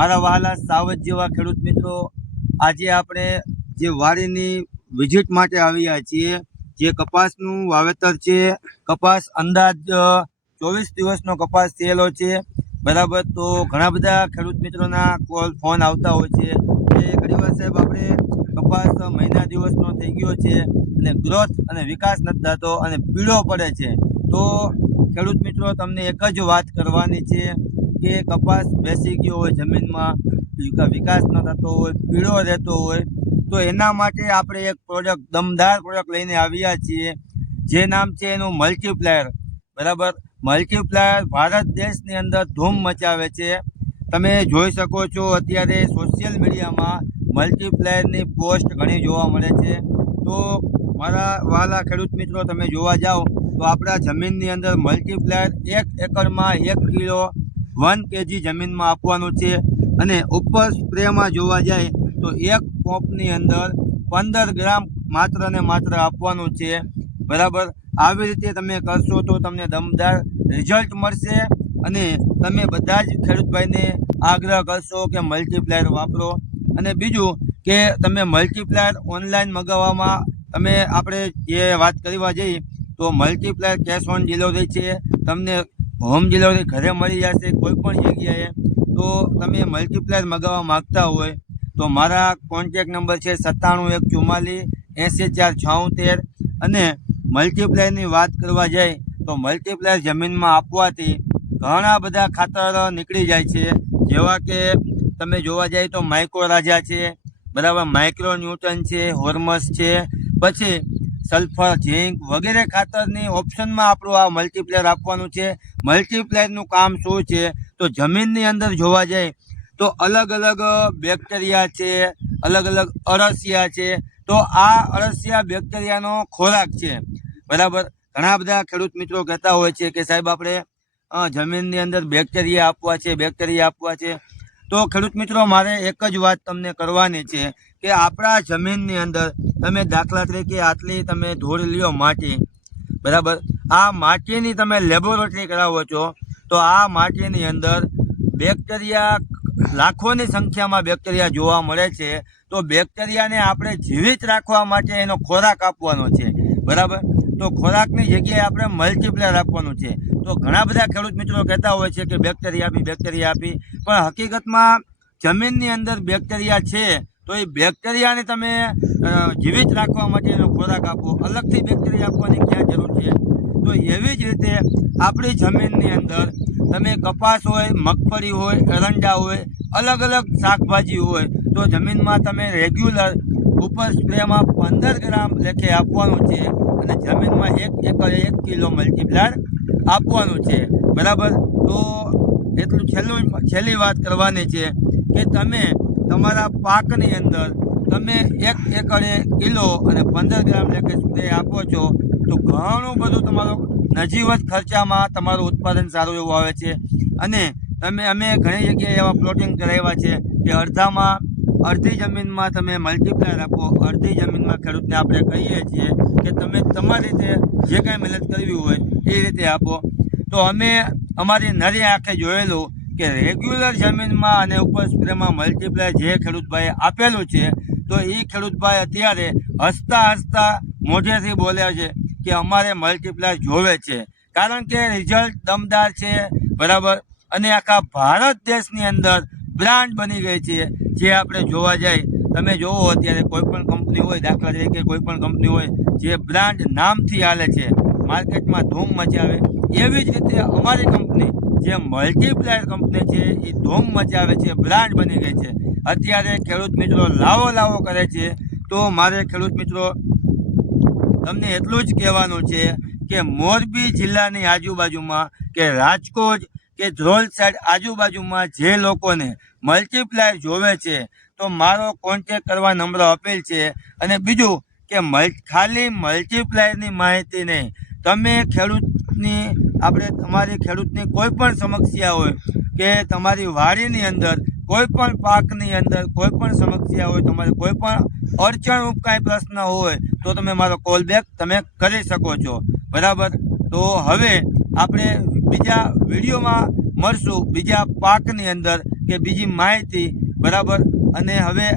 મારા વહાલા સાવજ જેવા ખેડૂત મિત્રો, આજે આપણે જે વાડીની વિઝિટ માટે આવ્યા છીએ, જે કપાસનું વાવેતર છે, કપાસ અંદાજ 24 દિવસનો કપાસ થયેલો છે, બરાબર. તો ઘણા બધા ખેડૂત મિત્રોના કોલ ફોન આવતા હોય છે કે ઘણીવાર સાહેબ આપણે કપાસ મહિના દિવસનો થઈ ગયો છે અને ગ્રોથ અને વિકાસ નથી થતો અને પીળો પડે છે. તો ખેડૂત મિત્રો, તમને એક જ વાત કરવાની છે કે કપાસ બેસી ગયો હોય જમીનમાં, વિકાસ ન થતો હોય, પીળો રહેતો હોય, તો એના માટે આપણે એક પ્રોડક્ટ, દમદાર પ્રોડક્ટ લઈને આવ્યા છીએ, જે નામ છે એનું મલ્ટીપ્લાયર, બરાબર. મલ્ટીપ્લાયર ભારત દેશની અંદર ધૂમ મચાવે છે. તમે જોઈ શકો છો અત્યારે સોશિયલ મીડિયામાં મલ્ટીપ્લાયરની પોસ્ટ ઘણી જોવા મળે છે. તો મારા વહાલા ખેડૂત મિત્રો, તમે જોવા જાઓ તો આપણા જમીનની અંદર મલ્ટીપ્લાયર 1 એકરમાં 1 કિલો 1 kg જમીનમાં આપવાનું છે. અને ઉપર સ્પ્રેમાં જોવા જાય તો એક પોપની અંદર 15 ગ્રામ માત્ર ને માત્ર આપવાનું છે, બરાબર. આવી રીતે તમે કરશો તો તમને દમદાર રિઝલ્ટ મળશે. અને તમે બધા જ ખેડૂતભાઈને આગ્રહ કરશો કે મલ્ટીપ્લાયર વાપરો. અને બીજું કે તમે મલ્ટીપ્લાયર ઓનલાઈન મગાવવામાં, તમે આપણે જે વાત કરવા જઈએ તો મલ્ટીપ્લાયર કેશ ઓન ડિલિવરી છે, તમને હોમ ડિલિવરી ઘરે મળી જશે કોઈ પણ જગ્યાએ. તો તમે મલ્ટીપ્લાયર મગાવવા માગતા હોય તો મારા કોન્ટેક નંબર છે 97 144 80 476. અને મલ્ટીપ્લાયરની વાત કરવા જાય તો મલ્ટીપ્લાયર જમીનમાં આપવાથી ઘણા બધા ખાતર નીકળી જાય છે, જેવા કે તમે જોવા જાય તો માઇક્રો રાજા છે, બરાબર, માઇક્રો ન્યૂટન છે, હોર્મસ છે, પછી સલ્ફર, ઝીંક વગેરે ખાતરની ઓપ્શનમાં આપણું આ મલ્ટીપ્લાયર આપવાનું છે. મલ્ટીપ્લાયરનું કામ શું છે તો જમીનની અંદર જોવા જાય તો અલગ અલગ બેક્ટેરિયા છે, અલગ અલગ અળસિયા છે. તો આ અળસિયા બેક્ટેરિયાનો ખોરાક છે, બરાબર. ઘણા બધા ખેડૂત મિત્રો કહેતા હોય છે કે સાહેબ આપણે જમીનની અંદર બેક્ટેરિયા આપવા છે. તો ખેડૂત મિત્રો, મારે એક જ વાત તમને કરવાની છે કે આપણા જમીનની અંદર તમે દાખલા તરીકે આટલી તમે ધૂળ લ્યો, માટી, બરાબર. આ માટીની તમે લેબોરેટરી કરાવો છો તો આ માટીની અંદર બેક્ટેરિયા, લાખોની સંખ્યામાં બેક્ટેરિયા જોવા મળે છે. તો બેક્ટેરિયાને આપણે જીવિત રાખવા માટે એનો ખોરાક આપવાનો છે, બરાબર. તો ખોરાકની જગ્યાએ આપણે મલ્ટીપ્લાયર આપવાનું છે. તો ઘણા બધા ખેડૂત મિત્રો કહેતા હોય છે કે બેક્ટેરિયા આપી, પણ હકીકતમાં જમીનની અંદર બેક્ટેરિયા છે. તો એ બેક્ટેરિયાને તમે જીવિત રાખવા માટે એનો ખોરાક આપો, અલગથી બેક્ટેરિયા આપવાની ક્યાં જરૂર છે? તો એવી જ રીતે આપણી જમીનની અંદર તમે કપાસ હોય, મગફળી હોય, એરંડા હોય, અલગ અલગ શાકભાજી હોય, તો જમીનમાં તમે રેગ્યુલર ઉપર સ્પ્રેમાં 15 ગ્રામ લેખે આપવાનું છે. અને જમીનમાં 1 એકરે 1 કિલો મલ્ટીપ્લાયર આપવાનું છે, બરાબર. તો એટલું છેલ્લી વાત કરવાની છે કે તમે તમારા પાકની અંદર તમે 1 એકરે કિલો અને 15 ગ્રામ લેખે સ્પ્રે આપો છો તો ઘણું બધું તમારું નજીવત ખર્ચામાં તમારું ઉત્પાદન સારું એવું આવે છે. અને અમે ઘણી જગ્યાએ એવા પ્લોટિંગ કરાવ્યા છે કે અડધી જમીનમાં તમે મલ્ટીપ્લાયર આપો, અડધી જમીનમાં ખેડૂતને આપણે કહીએ છીએ કે તમે તમારી રીતે જે કાંઈ મહેનત કરવી હોય એ રીતે આપો. તો અમે અમારી નરી આંખે જોયેલું કે રેગ્યુલર જમીનમાં અને ઉપર સ્પ્રેમાં મલ્ટીપ્લાયર જે ખેડૂતભાઈએ આપેલું છે, તો એ ખેડૂતભાઈ અત્યારે હસતા મોઢેથી બોલ્યા છે કે અમારે મલ્ટીપ્લાયર જોવે છે, કારણ કે રિઝલ્ટ દમદાર છે, બરાબર. અને આખા ભારત દેશની અંદર બ્રાન્ડ બની ગઈ છે. જે આપણે જોવા જાય, તમે જોવો અત્યારે કોઈ પણ કંપની હોય, દાખલા તરીકે કોઈ પણ કંપની હોય જે બ્રાન્ડ નામથી હાલે છે, માર્કેટમાં ધૂમ મચાવે, એવી જ રીતે અમારી કંપની જે મલ્ટીપ્લાયર કંપની છે એ ધૂમ મચાવે છે, બ્રાન્ડ બની ગઈ છે. અત્યારે ખેડૂત મિત્રો લાવો કરે છે. તો મારે ખેડૂત મિત્રો તમને એટલું જ કહેવાનું છે કે મોરબી જિલ્લાની આજુબાજુમાં કે રાજકોટ કે ધ્રોલ સાઈડ આજુબાજુમાં જે લોકોને મલ્ટીપ્લાયર જોવે છે તો મારો કોન્ટેક કરવા નમ્ર અપીલ છે. અને બીજું કે ખાલી મલ્ટીપ્લાયરની માહિતી નહીં, તમે તમારી ખેડૂતની કોઈ પણ સમસ્યા હોય કે તમારી વાડીની અંદર કોઈ પણ પાકની અંદર કોઈ પણ સમસ્યા હોય, તમારે કોઈ પણ અડચણરૂપ કાંઈ પ્રશ્ન હોય તો તમે મારો કોલ બેક તમે કરી શકો છો, બરાબર. તો હવે આપણે બીજા વિડીયોમાં મળશું, બીજા પાકની અંદર કે બીજી માહિતી, બરાબર. અને હવે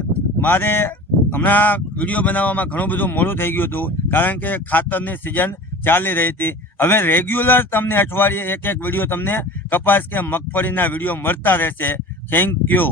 મારે હમણાં વિડીયો બનાવવામાં ઘણું બધું મોડું થઈ ગયું હતું, કારણ કે ખાતરની સિઝન ચાલી રહી હતી. હવે રેગ્યુલર તમને અઠવાડિયે એક વિડીયો તમને કપાસ કે મગફળીના વિડીયો મળતા રહેશે. Thank you.